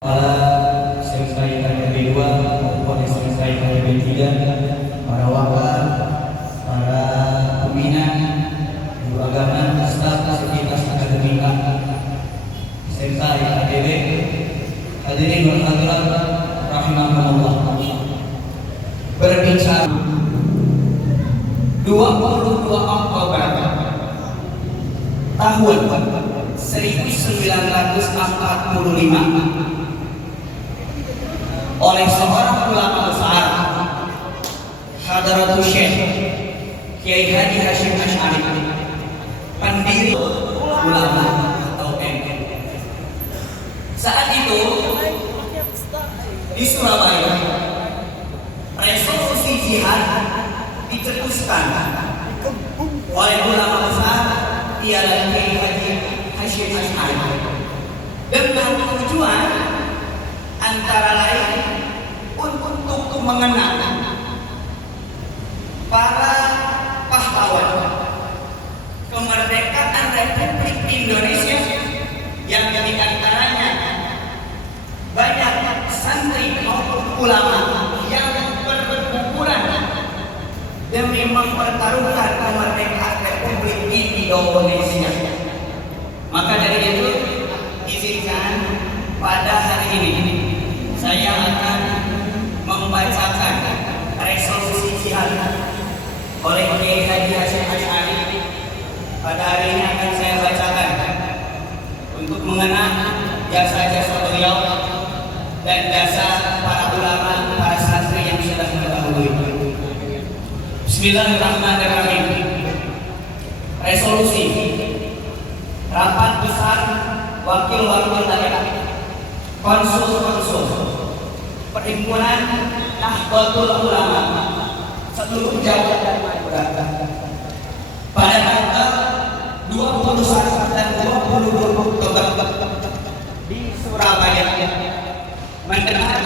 Para selesai KDB 2 maupun selesai KDB 3, para wakil, para pembina, guru agama, staf fasilitas akademika, selesai KDB, hadirin wal hadirat rahimakumullah. Berbincang 22 Oktober tahun 1945 oleh seorang ulama besar, Hadratus Syekh Kiai Haji Hasyim Asy'ari, pendiri ulama atau MUI. Saat itu di Surabaya resolusi jihad dicetuskan oleh ulama besar ialah Kiai Haji Hasyim Asy'ari dengan tujuan antara lain untuk mengenang para pahlawan kemerdekaan Republik Indonesia yang diantaranya banyak santri maupun ulama yang berguguran demi mempertaruhkan kemerdekaan Republik Indonesia. Maka dari itu izinkan pada hari ini saya akan membacakan resolusi jihad oleh Kiai Haji Hasyim Asy'ari. Pada hari ini akan saya bacakan untuk mengenang jasa-jasa beliau dan jasa para ulama, para santri yang sudah terdahulu. Bismillahirrahmanirrahim. Resolusi rapat besar wakil-wakil daerah, konsul-konsul, perhimpunan Nahdlatul Ulama seluruh Jawa dan Madura pada tanggal 21 dan 22 Oktober di Surabaya mendengar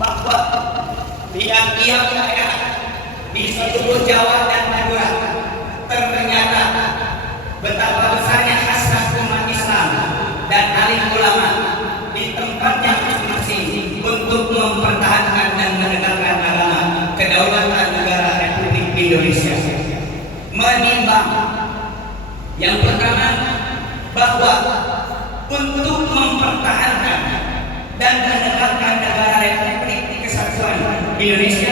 bahwa tiap-tiap daerah di seluruh Jawa dan Madura ternyata betapa besarnya hasrat umat Islam dan alim ulama di tempatnya masing-masing untuk mempertahankan dan menegakkan agama kedaulatan negara Republik Indonesia. Menimbang yang pertama bahwa untuk mempertahankan dan menegakkan negara Republik Kesatuan Indonesia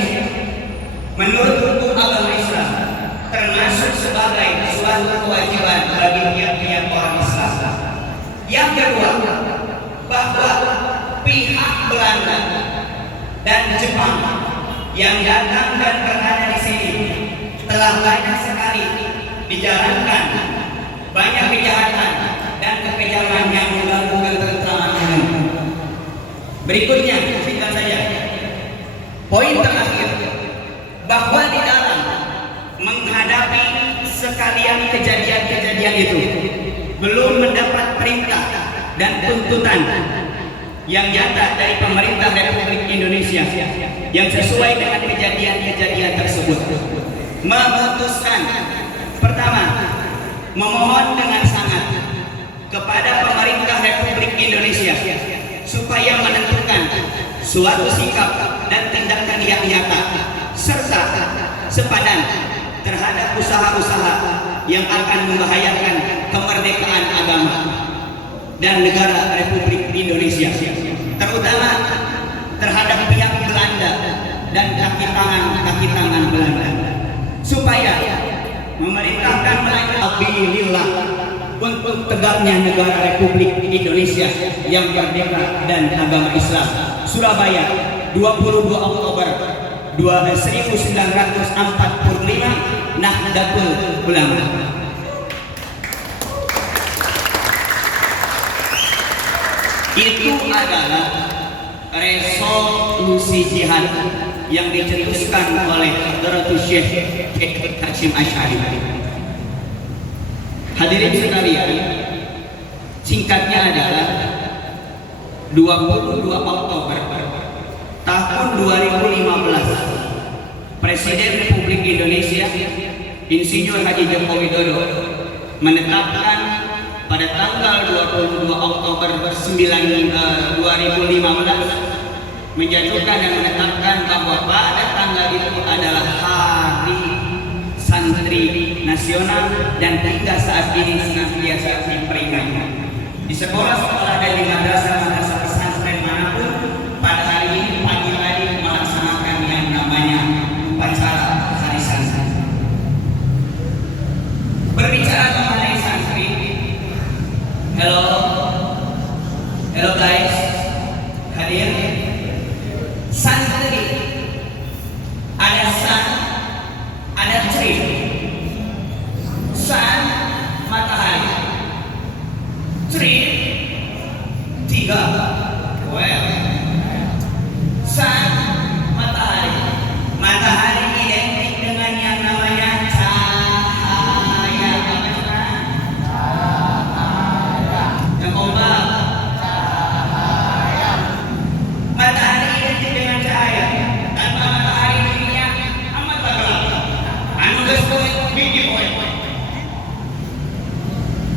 menurut hukum agama Islam termasuk sebagai suatu kewajiban bagi tiap-tiap orang Islam. Yang kedua, bahwa pihak Belanda dan Jepang yang datang dan berada di sini telah banyak sekali dijalankan banyak kejahatan dan kekejaman yang mengganggu ketentraman umum. Berikutnya, singkat saja. Poin terakhir, bahwa di dalam menghadapi sekalian kejadian-kejadian itu belum mendapat perintah dan tuntutan yang nyata dari pemerintah Republik Indonesia yang sesuai dengan kejadian-kejadian tersebut, memutuskan pertama, memohon dengan sangat kepada pemerintah Republik Indonesia supaya menentukan suatu sikap dan tindakan yang nyata serta sepadan terhadap usaha-usaha yang akan membahayakan kemerdekaan agama dan negara Republik Indonesia, terutama terhadap pihak Belanda dan kaki tangan Belanda, supaya memerintahkan mereka abilillah untuk tegaknya negara Republik Indonesia yang merdeka dan agama Islam. Surabaya, 22 Oktober 1945, Nahdlatul Ulama. Itu adalah resolusi jihad yang dicetuskan oleh Hadratus Syekh Kiai Hasyim Asy'ari. Hadirin sekalian, singkatnya adalah 22 Oktober tahun 2015, Presiden Republik Indonesia Insinyur Haji Joko Widodo menetapkan pada tanggal 22 Oktober 2015 menjatuhkan dan menetapkan bahwa pada tanggal itu adalah Hari Santri Nasional dan hingga saat ini senantiasa diperingati. Di sekolah-sekolah dan di madrasah pesantren manapun pada hari ini pagi tadi melaksanakan yang namanya upacara Hari Santri. Berbicara mengenai santri, hello guys, hadir. Santri ada san, ada tri. San matahari, tri tiga. Well, san matahari, matahari identik dengan yang namanya cahaya. Yang kompak. Matahari identik dengan cahaya. Tanpa matahari dirinya amat gelap. Anu geus biji poe.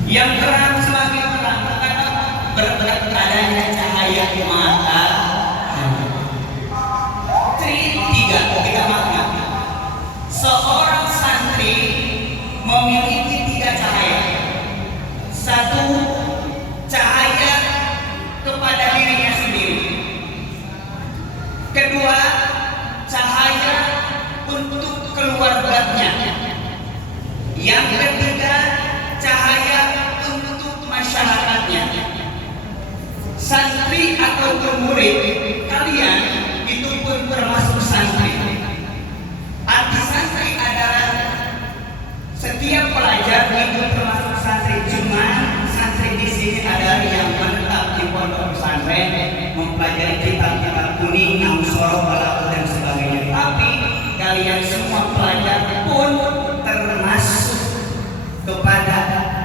Yang terang semakin terang karena berkat adanya cahaya mata. Tiga makna. Seorang santri memiliki tiga cahaya. Satu, cahaya kepada dirinya sendiri. Kedua, cahaya untuk keluarganya. Yang ketiga, cahaya untuk masyarakatnya. Santri atau murid kalian itu pun termasuk santri. Arti santri adalah setiap pelajar itu termasuk santri. Cuma santri di sini adalah yang menetap di pondok pesantren, mempelajari kitab-kitab kuning, nahu soroh, balaghah dan sebagainya. Tapi kalian semua pelajar pun termasuk kepada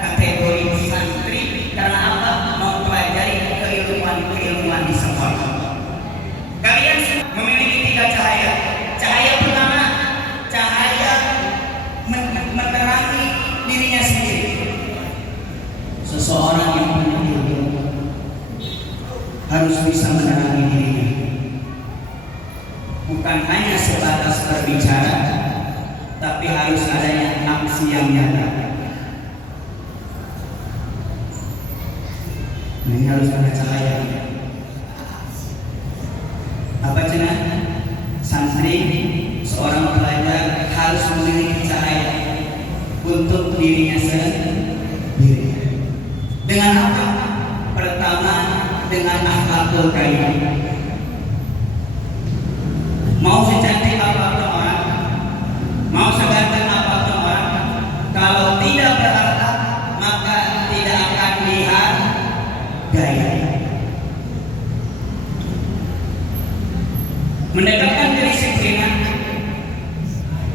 kategori santri karena apa? Mempelajari keilmuan di sekolah. Kalian memiliki tiga cahaya. Cahaya pertama, cahaya menerangi dirinya sendiri. Seseorang yang punya ilmu harus bisa menerangi dirinya, bukan hanya sebatas berbicara, tapi harus adanya aksi yang nyata. Ini harus ada cahaya. Apa cenah? Santri, seorang pelajar harus memiliki cahaya untuk dirinya sendiri. Dengan apa? Pertama, dengan akhlakul karimah. Mau secantik apapun orang, mau seganteng apapun orang, kalau tidak berakhlak maka tidak akan dihargai. Menegakkan kedisiplinan,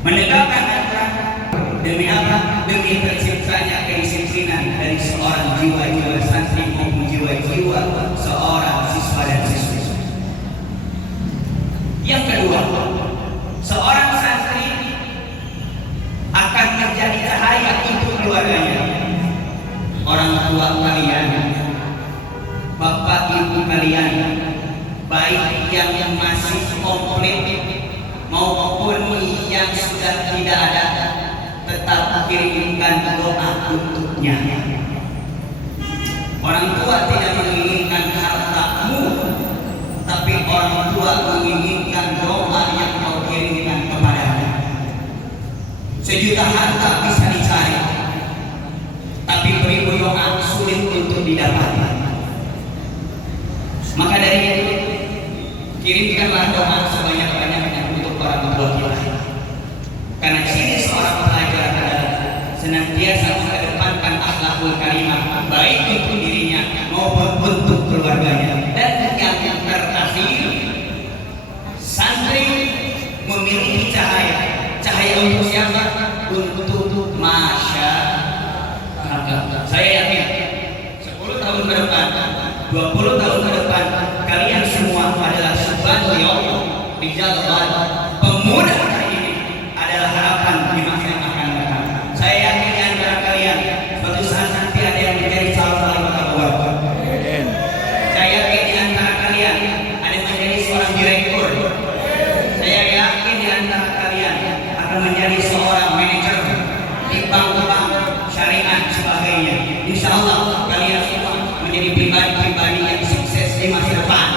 menegakkan aturan demi apa? Demi terciptanya kedisiplinan dari seorang jiwa-jiwa santri maupun jiwa-jiwa seorang siswa dan siswi. Yang kedua, seorang santri akan menjadi cahaya untuk keluarganya. Orang tua kalian, bapak ibu kalian, baik yang masih komplit maupun yang sudah tidak ada, tetap kirimkan doa untuknya. Orang tua tidak menginginkan hartamu, tapi orang tua menginginkan doa yang kau kirimkan kepadanya. Sejuta harta bisa dicari, tapi beribu doa sulit untuk didapatkan. Maka dari itu, kirimkanlah doa sebanyak-banyaknya untuk orang tua kita. Karena sini seorang pelajar adalah senantiasa mengedepankan akhlakul karimah, baik untuk dirinya maupun untuk keluarganya. Dan yang terakhir, santri memiliki cahaya. Cahaya untuk siapa? Untuk masyarakat. Saya yakin 10 tahun ke depan, 20 tahun ke depan, kalian semua adalah sebagai di jalan pemuda hari ini adalah harapan di masa yang akan datang. Saya yakin di antara kalian suatu saat nanti ada yang menjadi menjadi seorang manajer di bank-bank syariah sebagainya. Insya Allah kalian semua menjadi pribadi-pribadi yang sukses di masa depan,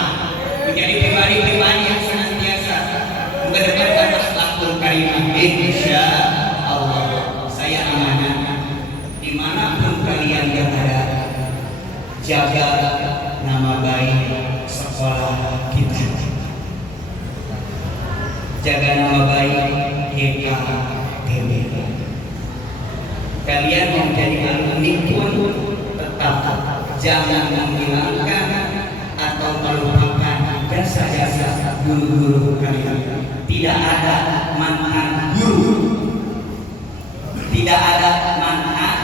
menjadi pribadi-pribadi yang senantiasa mengedepankan akhlakul karimah. Insya Allah saya amanah dimanapun kalian berada, jaga nama baik sekolah kita, jaga nama baik YKTB. Kalian mau jadi alumni pun tetap jangan menghilangkan atau melupakan jasa-jasa guru-guru kalian. Tidak ada mantan guru, tidak ada mantan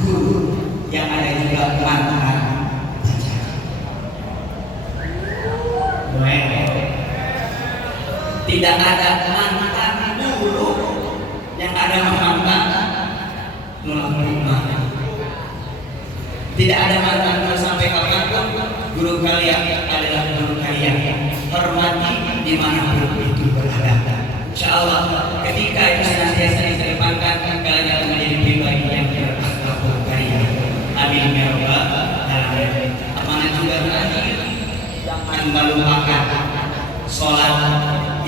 guru, yang ada juga mantan pacar. Tidak ada mantan guru, yang ada mantan nolak. Tidak ada mantan guru sampai kapanpun. Guru kalian adalah guru kalian. Hormati dimanapun itu berada. Insya Allah ketika itu senantiasa dikedepankan, kalian akan menjadi pribadi yang berakhlakul karimah. Amin ya rabbal alamin. Amanah juga terakhir, jangan melupakan sholat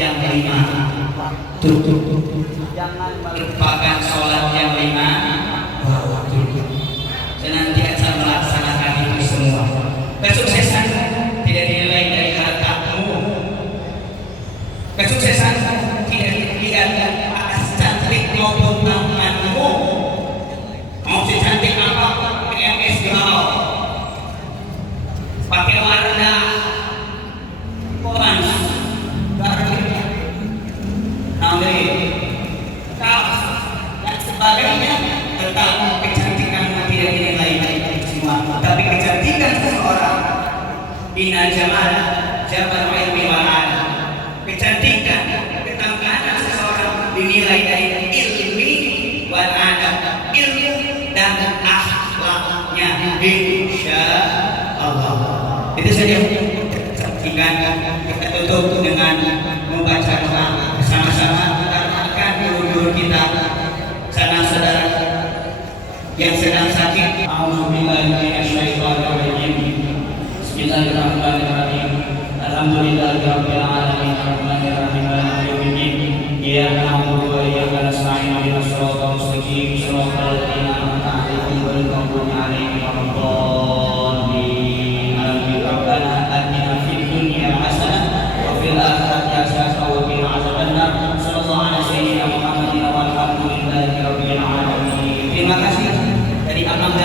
yang 5 waktu. Jangan melupakan sholat yang 5 waktu. Senantiasa melaksanakan itu semua. Kesuksesan tidak dinilai dari hartamu. Kesuksesan tidak dilihat atas cantik maupun tampilanmu. Mau secantik apa, PMS mau pakai warna orange, kaos dan sebagainya, tentang kecantikan tidak dinilai semua, tapi kecantikan seseorang inna jamal jamal ilmi wal alam. Kecantikan, ketampilan seseorang dinilai dari ilmi wal adab, ilmu dan akhlaknya. Insya Allah. Itu saja kecantikan. Kita tutup dengan membaca doa bersama-sama. Kita doakan guru-guru kita, sanak saudara yang sedang sakit. A'udzubillahi minasyaitonir rajim. Bismillahirrahmanirrahim. Alhamdulillahirabbil alamin arrahmanir rahim maliki yaumiddin. Iyyaka na'budu wa iyyaka nasta'in ihdinas siratal mustaqim siratal ladzina an'amta 'alaihim ghairil maghdubi 'alaihim waladdallin. Amin. Rabbana atina fid dunya hasanah wa fil akhirati hasanah wa qina adzabannar. Sallallahu ala sayyidina Muhammadin walhamdulillahi rabbil alamin. Terima kasih dari Abang